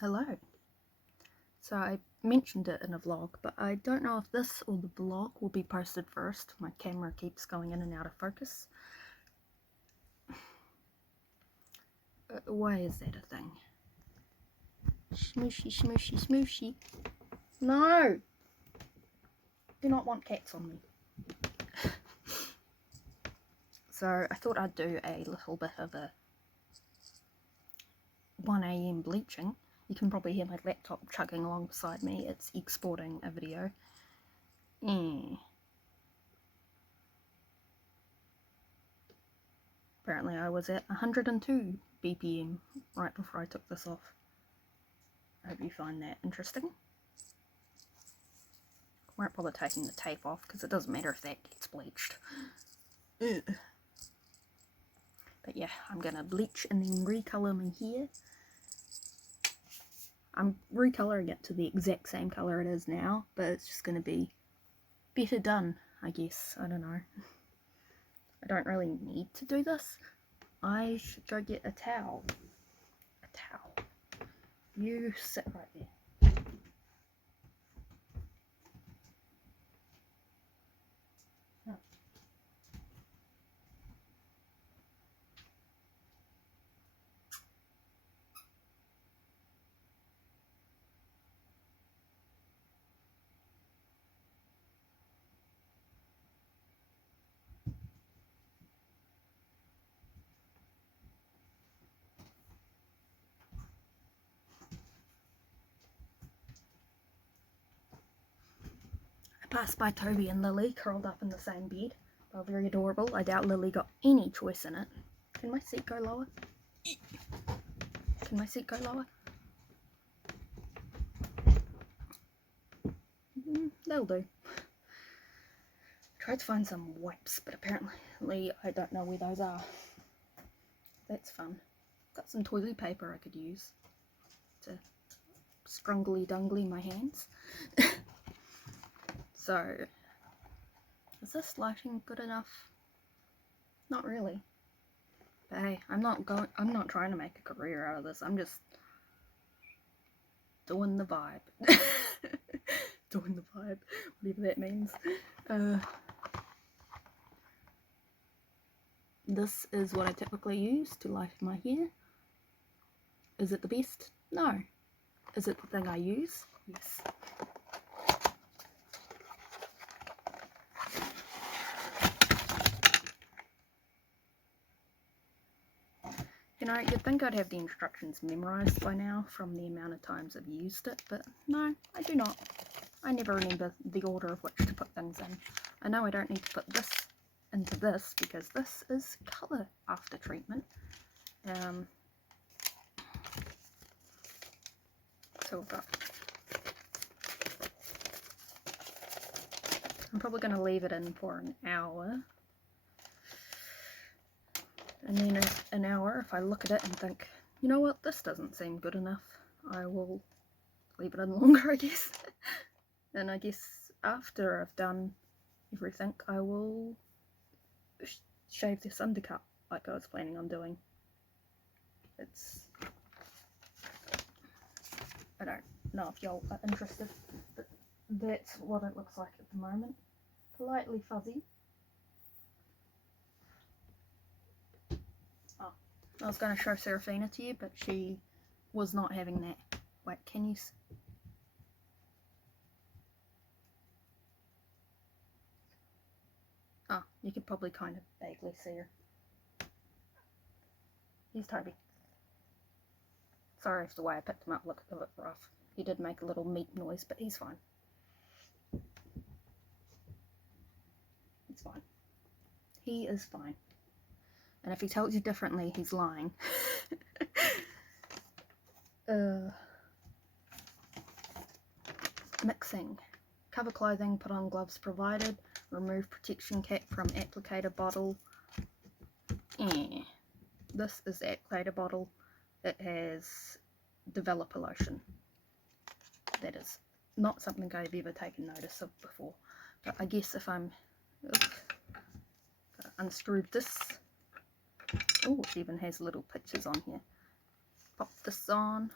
Hello. So I mentioned it in a vlog, but I don't know if this or the vlog will be posted first. My camera keeps going in and out of focus. Why is that a thing? Smooshy, smooshy, smooshy. No! Do not want cats on me. So I thought I'd do a little bit of a 1 AM bleaching. You can probably hear my laptop chugging along beside me. It's exporting a video. Apparently I was at 102 BPM right before I took this off. I hope you find that interesting. Won't bother taking the tape off because it doesn't matter if that gets bleached. Ugh. But yeah, I'm gonna bleach and then recolor my hair. I'm recoloring it to the exact same color it is now, but it's just gonna be better done, I guess. I don't know. I don't really need to do this. I should go get a towel. A towel. You sit right there. Passed by Toby and Lily, curled up in the same bed. They were very adorable. I doubt Lily got any choice in it. Can my seat go lower? Can my seat go lower? That'll do. Tried to find some wipes, but apparently I don't know where those are. That's fun. Got some toilet paper I could use to scrungly dungly my hands. So, is this lighting good enough? Not really. But hey, I'm not trying to make a career out of this. I'm just doing the vibe. Doing the vibe, whatever that means. This is what I typically use to light my hair. Is it the best? No. Is it the thing I use? Yes. You know, you'd think I'd have the instructions memorised by now from the amount of times I've used it, but no, I do not. I never remember the order of which to put things in. I know I don't need to put this into this because this is colour after treatment. So we've got... I'm probably going to leave it in for an hour. And then in an hour, if I look at it and think, you know what, this doesn't seem good enough, I will leave it in longer, I guess. And I guess after I've done everything, I will shave this undercut like I was planning on doing. I don't know if y'all are interested, but that's what it looks like at the moment. Politely fuzzy. Oh, I was going to show Serafina to you, but she was not having that. Wait, can you... Oh, you could probably kind of vaguely see her. Here's Toby. Sorry if the way I picked him up looked a bit rough. He did make a little meat noise, but he's fine. He's fine. He is fine. And if he tells you differently, he's lying. Mixing. Cover clothing, put on gloves provided. Remove protection cap from applicator bottle. This is the applicator bottle. It has developer lotion. That is not something I've ever taken notice of before. But I guess if I'm... unscrewed this. Oh, it even has little pictures on here. Pop this on.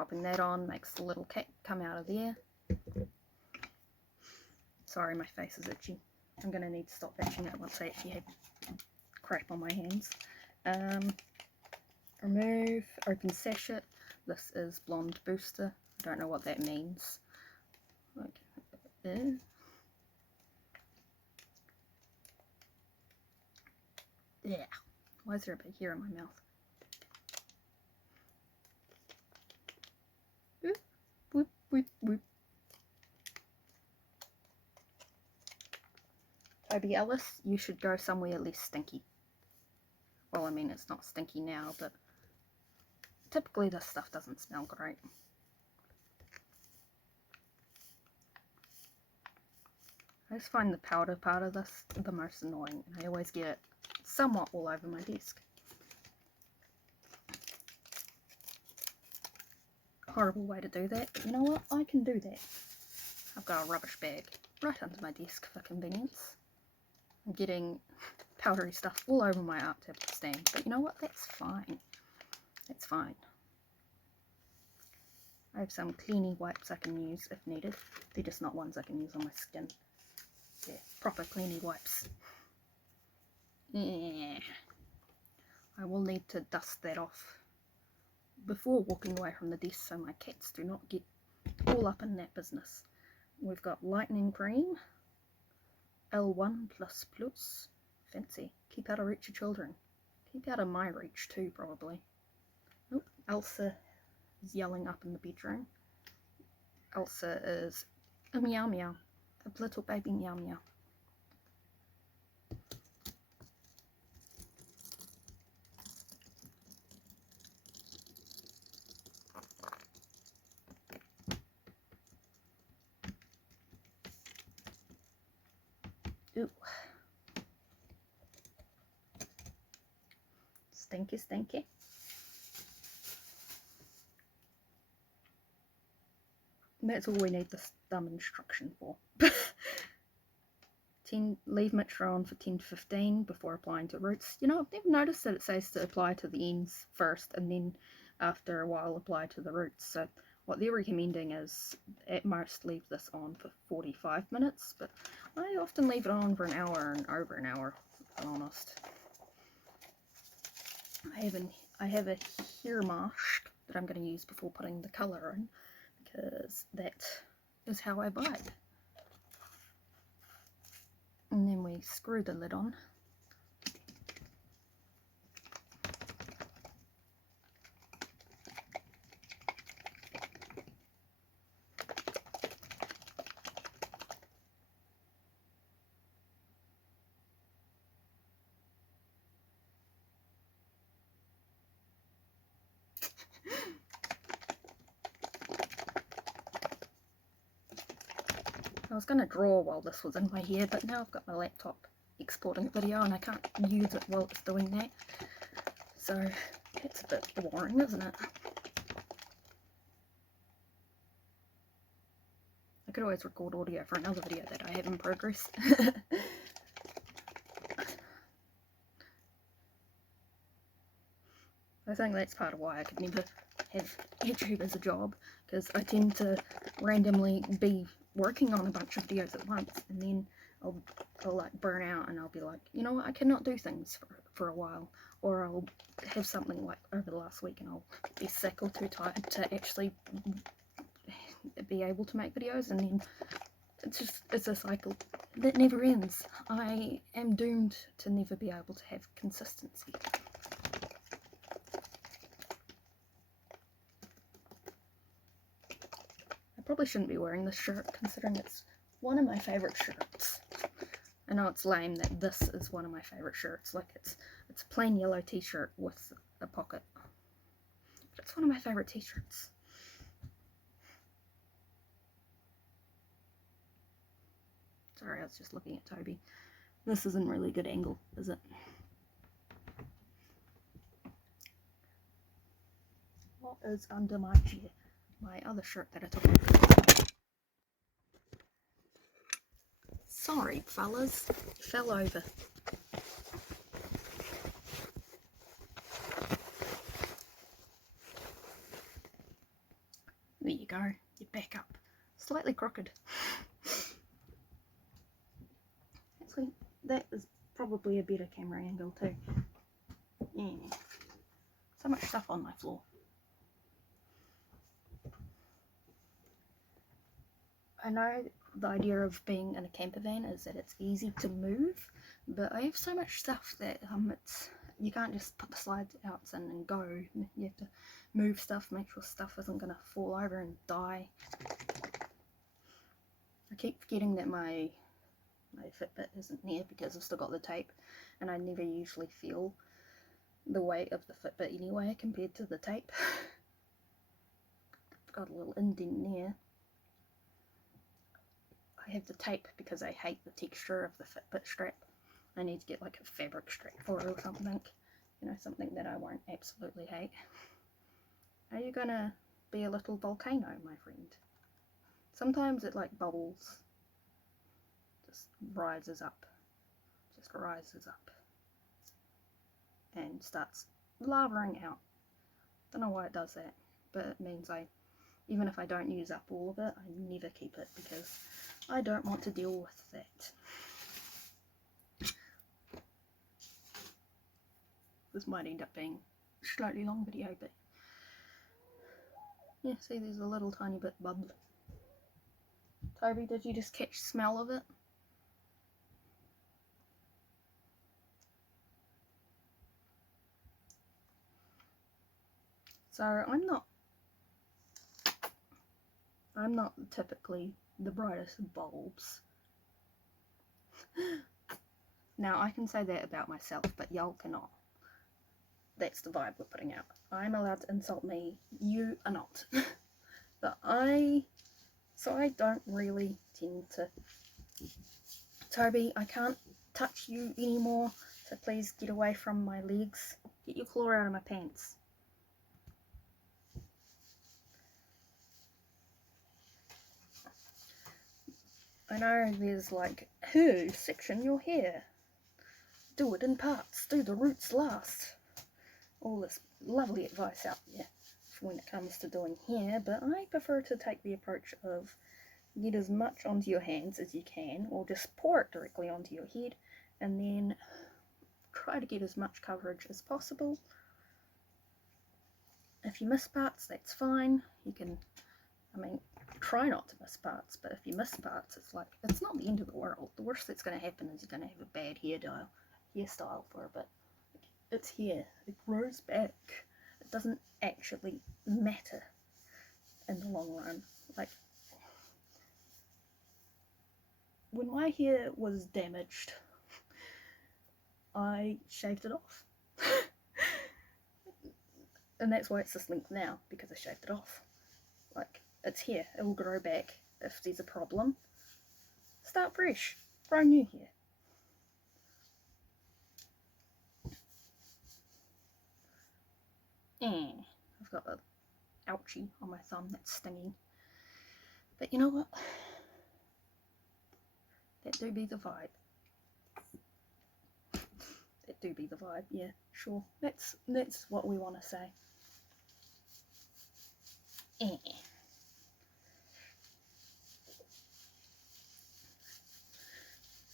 Popping that on makes the little cat come out of there. Sorry, my face is itchy. I'm going to need to stop itching it once I actually have crap on my hands. Remove, open sachet. This is blonde booster. I don't know what that means. Okay. Yeah. Why is there a big hair in my mouth? Whoop, whoop, whoop, whoop. Toby Ellis, you should go somewhere less stinky. Well, I mean, it's not stinky now, but typically this stuff doesn't smell great. I just find the powder part of this the most annoying, and I always get it somewhat all over my desk. Horrible way to do that, but you know what? I can do that. I've got a rubbish bag right under my desk for convenience. I'm getting powdery stuff all over my art tablet stand, but you know what? That's fine. That's fine. I have some cleany wipes I can use if needed. They're just not ones I can use on my skin. Yeah, proper cleany wipes. Yeah. I will need to dust that off before walking away from the desk so my cats do not get all up in that business. We've got lightning green, L1++, fancy. Keep out of reach of children. Keep out of my reach too, probably. Oh, Elsa is yelling up in the bedroom. Elsa is a meow meow, a little baby meow meow. Ooh. Stinky, stinky. That's all we need this dumb instruction for. 10, leave mixture on for 10 to 15 before applying to roots. You know, I've never noticed that it says to apply to the ends first and then after a while apply to the roots. So what they're recommending is at most leave this on for 45 minutes, but I often leave it on for an hour and over an hour, if I'm honest. I have a hair mask that I'm going to use before putting the colour in, because that is how I vibe. And then we screw the lid on. I was going to draw while this was in my hair, but now I've got my laptop exporting a video and I can't use it while it's doing that. So it's a bit boring, isn't it? I could always record audio for another video that I have in progress. I think that's part of why I could never have YouTube as a job, because I tend to randomly be working on a bunch of videos at once, and then I'll like burn out and I'll be like, you know what, I cannot do things for a while, or I'll have something like over the last week and I'll be sick or too tired to actually be able to make videos, and then it's a cycle that never ends. I am doomed to never be able to have consistency. I probably shouldn't be wearing this shirt considering it's one of my favourite shirts. I know it's lame that this is one of my favourite shirts, like it's a plain yellow t-shirt with a pocket, but it's one of my favourite t-shirts. Sorry, I was just looking at Toby. This isn't really a good angle, is it? What is under my chair? My other shirt that I took off. Sorry, fellas. Fell over. There you go, you're back up. Slightly crooked. Actually, that is probably a better camera angle too. Yeah. So much stuff on my floor. I know the idea of being in a camper van is that it's easy to move, but I have so much stuff that you can't just put the slides out and go. You have to move stuff, make sure stuff isn't going to fall over and die. I keep forgetting that my Fitbit isn't near because I've still got the tape, and I never usually feel the weight of the Fitbit anyway compared to the tape. I've got a little indent there. I have the tape because I hate the texture of the Fitbit strap. I need to get like a fabric strap for it or something. You know, something that I won't absolutely hate. Are you gonna be a little volcano, my friend? Sometimes it like bubbles. Just rises up. And starts lavering out. Don't know why it does that, but it means even if I don't use up all of it, I never keep it because I don't want to deal with that. This might end up being a slightly long video, but yeah, see, there's a little tiny bit bubble. Toby, did you just catch smell of it? So I'm not typically the brightest of bulbs. Now, I can say that about myself, but y'all cannot. That's the vibe we're putting out. I'm allowed to insult me, you are not. But so I don't really tend to... Toby, I can't touch you anymore, so please get away from my legs. Get your claw out of my pants. I know there's like, hey, section your hair. Do it in parts, do the roots last. All this lovely advice out there when it comes to doing hair, but I prefer to take the approach of get as much onto your hands as you can, or just pour it directly onto your head, and then try to get as much coverage as possible. If you miss parts, that's fine. You can, try not to miss parts, but if you miss parts, it's not the end of the world. The worst that's going to happen is you're going to have a bad hairstyle for a bit. It's hair. It grows back. It doesn't actually matter in the long run. Like, when my hair was damaged, I shaved it off. And that's why it's this length now, because I shaved it off. Like, it's hair. It will grow back. If there's a problem, start fresh. Grow new hair. I've got an ouchie on my thumb that's stinging. But you know what? That do be the vibe. That do be the vibe, yeah, sure. That's what we want to say.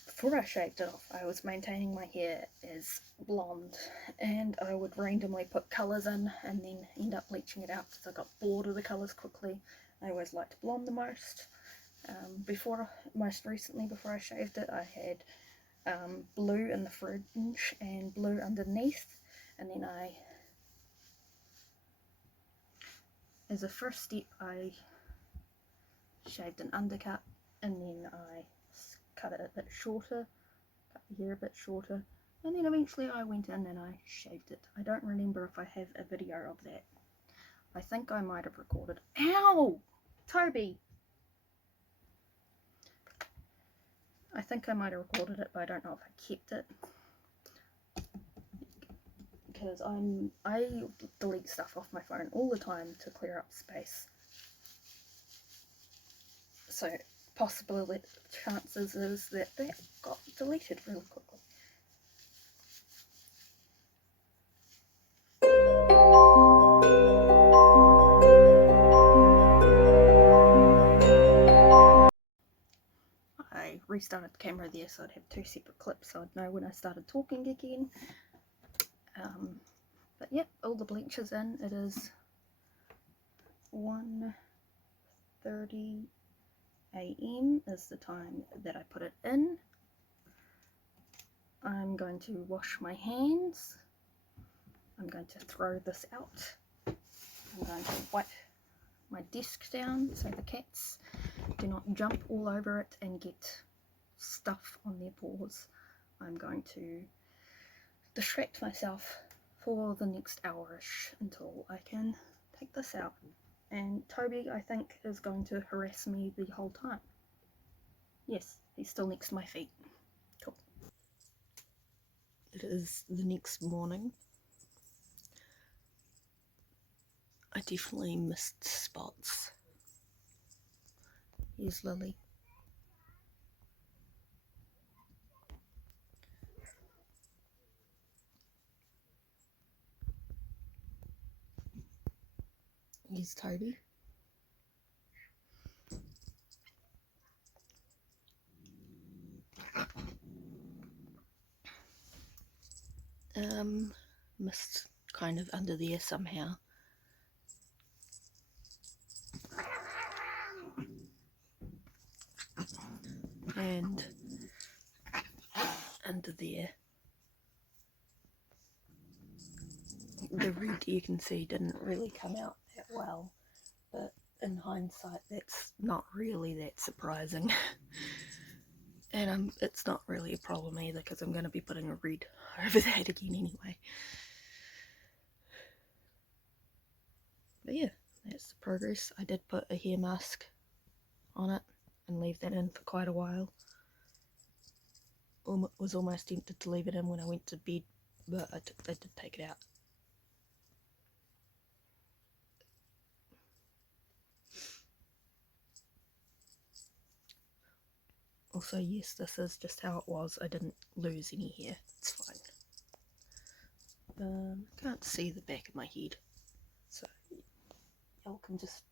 Before I shaved it off, I was maintaining my hair as blonde, and I would randomly put colours in and then end up bleaching it out because I got bored of the colours quickly. I always liked blonde the most. Most recently, before I shaved it, I had blue in the fringe and blue underneath, and then as a first step, I shaved an undercut, and then I cut it a bit shorter, cut the hair a bit shorter, and then eventually I went in and I shaved it. I don't remember if I have a video of that. I think I might have recorded. Ow! Toby! I think I might have recorded it, but I don't know if I kept it. Because I delete stuff off my phone all the time to clear up space. So possibly the chances is that got deleted really quickly. restarted the camera there so I'd have 2 separate clips so I'd know when I started talking again. But yep, all the bleach is in. It is 1:30 AM is the time that I put it in. I'm going to wash my hands. I'm going to throw this out. I'm going to wipe my desk down so the cats do not jump all over it and get stuff on their paws. I'm going to distract myself for the next hour-ish until I can take this out. And Toby, I think, is going to harass me the whole time. Yes, he's still next to my feet. Cool. It is the next morning. I definitely missed spots. Here's Lily. Here's Toby. Missed kind of under there somehow. And under there. The red, you can see, didn't really come out that well, but in hindsight that's not really that surprising. And it's not really a problem either because I'm going to be putting a red over that again anyway. But yeah, that's the progress. I did put a hair mask on it and leave that in for quite a while. Was almost tempted to leave it in when I went to bed, but I did take it out. Also, yes, this is just how it was. I didn't lose any hair. It's fine. Can't see the back of my head, so y'all can just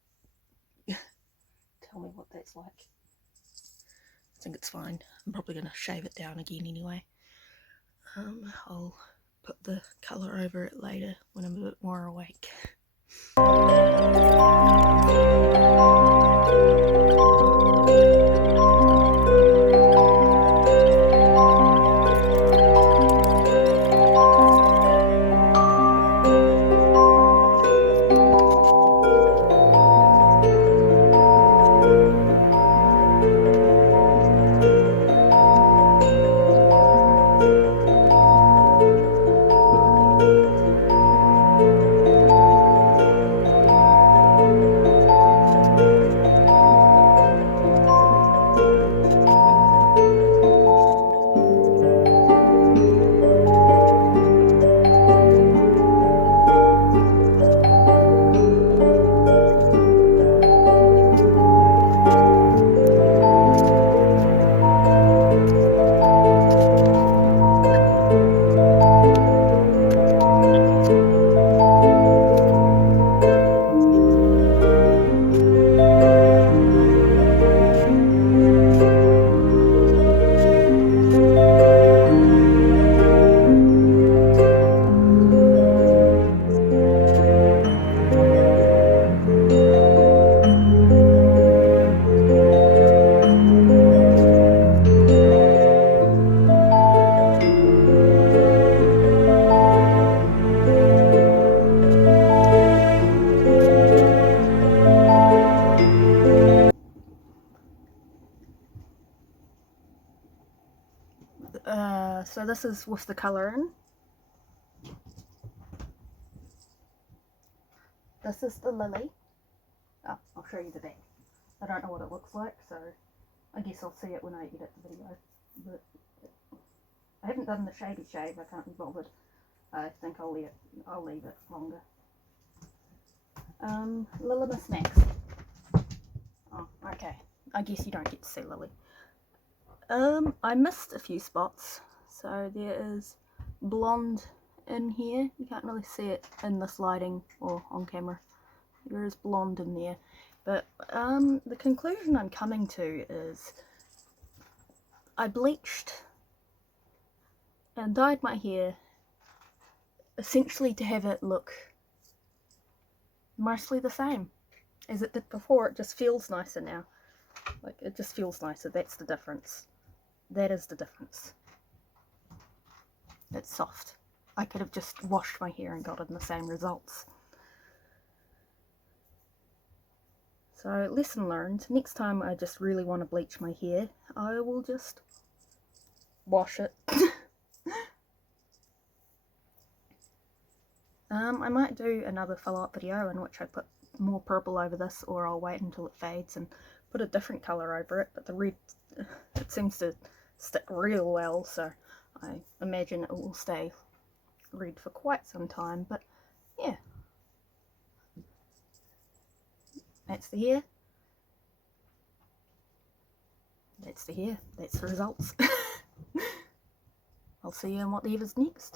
tell me what that's like. I think it's fine. I'm probably going to shave it down again anyway. I'll put the colour over it later when I'm a bit more awake. So this is with the colour in. This is the lily. Oh, I'll show you the back. I don't know what it looks like, so I guess I'll see it when I edit the video. But I haven't done the shady shave, I can't be bothered. I think I'll leave it longer. Lilimus Max. Oh, okay. I guess you don't get to see Lily. I missed a few spots. So there is blonde in here. You can't really see it in this lighting or on camera. There is blonde in there. But the conclusion I'm coming to is I bleached and dyed my hair essentially to have it look mostly the same as it did before. It just feels nicer now. Like, it just feels nicer. That's the difference. That is the difference. It's soft. I could have just washed my hair and gotten the same results. So, lesson learned. Next time I just really want to bleach my hair, I will just wash it. I might do another follow-up video in which I put more purple over this, or I'll wait until it fades and put a different colour over it, but the red, it seems to stick real well, so I imagine it will stay red for quite some time. But yeah, that's the hair, that's the hair, that's the results. I'll see you in whatever's next.